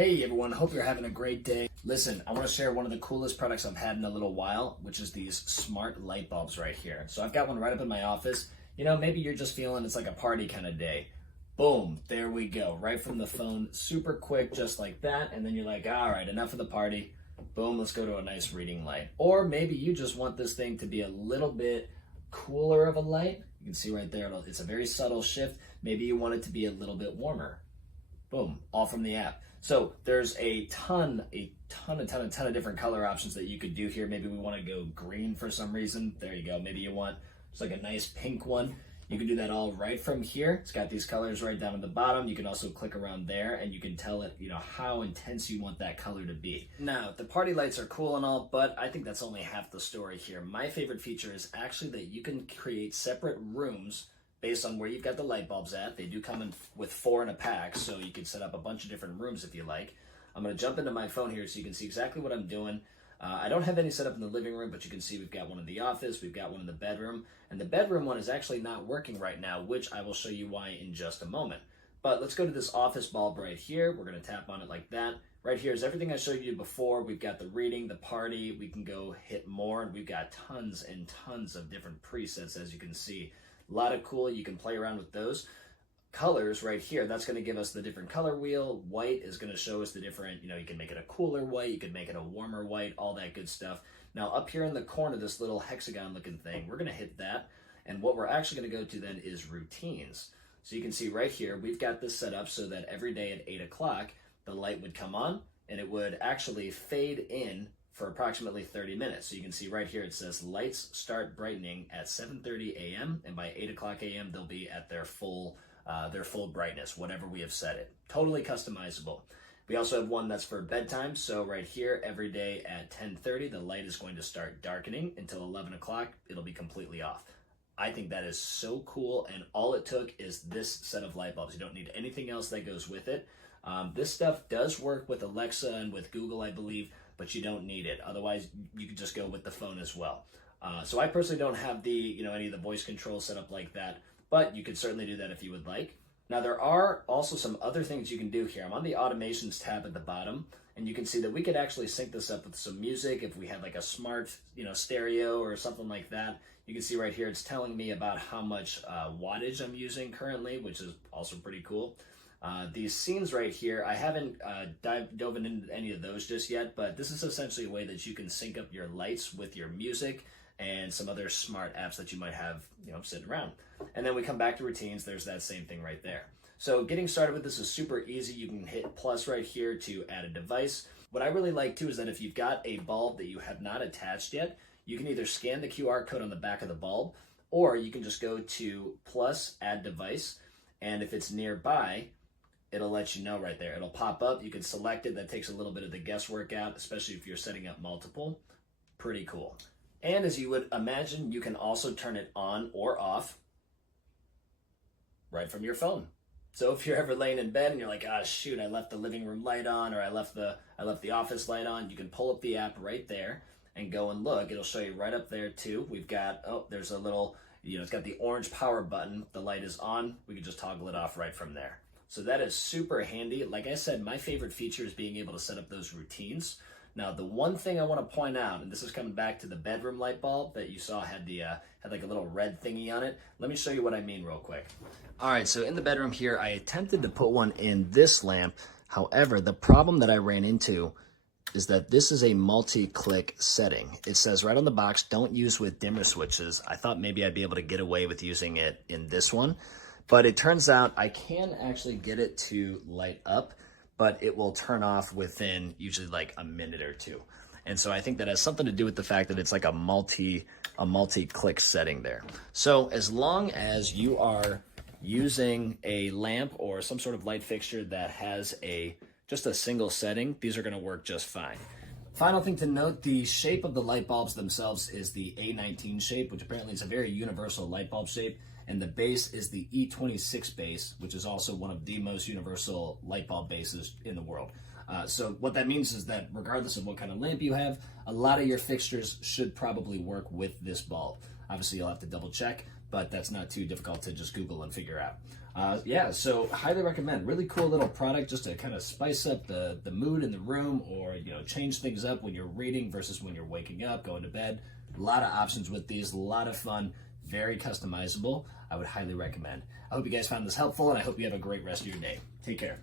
Hey everyone, hope you're having a great day. Listen, I want to share one of the coolest products I've had in a little while, which is these smart light bulbs right here. So I've got one right up in my office. You know, maybe you're just feeling it's like a party kind of day. Boom, there we go, right from the phone, super quick, just like that. And then you're like, all right, enough of the party. Boom, let's go to a nice reading light. Or maybe you just want this thing to be a little bit cooler of a light. You can see right there, it's a very subtle shift. Maybe you want it to be a little bit warmer. Boom, all from the app. So there's a ton of different color options that you could do here. Maybe we want to go green for some reason. There you go. Maybe you want just like a nice pink one. You can do that all right from here. It's got these colors right down at the bottom. You can also click around there and you can tell it, how intense you want that color to be. Now, the party lights are cool and all, but I think that's only half the story here. My favorite feature is actually that you can create separate rooms based on where you've got the light bulbs at. They do come in with 4 in a pack, so you can set up a bunch of different rooms if you like. I'm going to jump into my phone here so you can see exactly what I'm doing. I don't have any set up in the living room, but you can see we've got one in the office, we've got one in the bedroom, and the bedroom one is actually not working right now, which I will show you why in just a moment. But let's go to this office bulb right here. We're going to tap on it like that. Right here is everything I showed you before. We've got the reading, the party, we can go hit more, and we've got tons and tons of different presets, as you can see. A lot of cool, you can play around with those. Colors right here, that's going to give us the different color wheel. White is going to show us the different, you can make it a cooler white, you can make it a warmer white, all that good stuff. Now up here in the corner, this little hexagon looking thing, we're going to hit that. And what we're actually going to go to then is routines. So you can see right here, we've got this set up so that every day at 8 o'clock, the light would come on and it would actually fade in for approximately 30 minutes. So you can see right here, it says lights start brightening at 7:30 a.m. and by 8 o'clock a.m. they'll be at their full brightness, whatever we have set it. Totally customizable. We also have one that's for bedtime. So right here, every day at 10:30, the light is going to start darkening until 11 o'clock. It'll be completely off. I think that is so cool. And all it took is this set of light bulbs. You don't need anything else that goes with it. This stuff does work with Alexa and with Google, I believe, but you don't need it. Otherwise, you could just go with the phone as well. So I personally don't have the, any of the voice control set up like that, but you could certainly do that if you would like. Now, there are also some other things you can do here. I'm on the automations tab at the bottom, and you can see that we could actually sync this up with some music if we had like a smart, stereo or something like that. You can see right here, it's telling me about how much wattage I'm using currently, which is also pretty cool. These scenes right here, I haven't dove into any of those just yet, but this is essentially a way that you can sync up your lights with your music and some other smart apps that you might have, sitting around. And then we come back to routines, there's that same thing right there. So getting started with this is super easy. You can hit plus right here to add a device. What I really like too is that if you've got a bulb that you have not attached yet, you can either scan the QR code on the back of the bulb, or you can just go to plus add device, and if it's nearby, it'll let you know right there. It'll pop up. You can select it. That takes a little bit of the guesswork out, especially if you're setting up multiple. Pretty cool. And as you would imagine, you can also turn it on or off right from your phone. So if you're ever laying in bed and you're like, shoot, I left the living room light on, or I left the office light on, you can pull up the app right there and go and look. It'll show you right up there too. We've got, there's a little, it's got the orange power button. The light is on. We can just toggle it off right from there. So that is super handy. Like I said, my favorite feature is being able to set up those routines. Now, the one thing I want to point out, and this is coming back to the bedroom light bulb that you saw had like a little red thingy on it. Let me show you what I mean real quick. All right, so in the bedroom here, I attempted to put one in this lamp. However, the problem that I ran into is that this is a multi-click setting. It says right on the box, don't use with dimmer switches. I thought maybe I'd be able to get away with using it in this one. But it turns out I can actually get it to light up, but it will turn off within usually like a minute or two. And so I think that has something to do with the fact that it's like a multi-click setting there. So as long as you are using a lamp or some sort of light fixture that has just a single setting, these are gonna work just fine. Final thing to note, the shape of the light bulbs themselves is the A19 shape, which apparently is a very universal light bulb shape. And the base is the E26 base, which is also one of the most universal light bulb bases in the world. So what that means is that regardless of what kind of lamp you have, a lot of your fixtures should probably work with this bulb. Obviously, you'll have to double check, but that's not too difficult to just Google and figure out. Yeah, so highly recommend. Really cool little product just to kind of spice up the mood in the room, or change things up when you're reading versus when you're waking up, going to bed. A lot of options with these, a lot of fun, very customizable. I would highly recommend. I hope you guys found this helpful, and I hope you have a great rest of your day. Take care.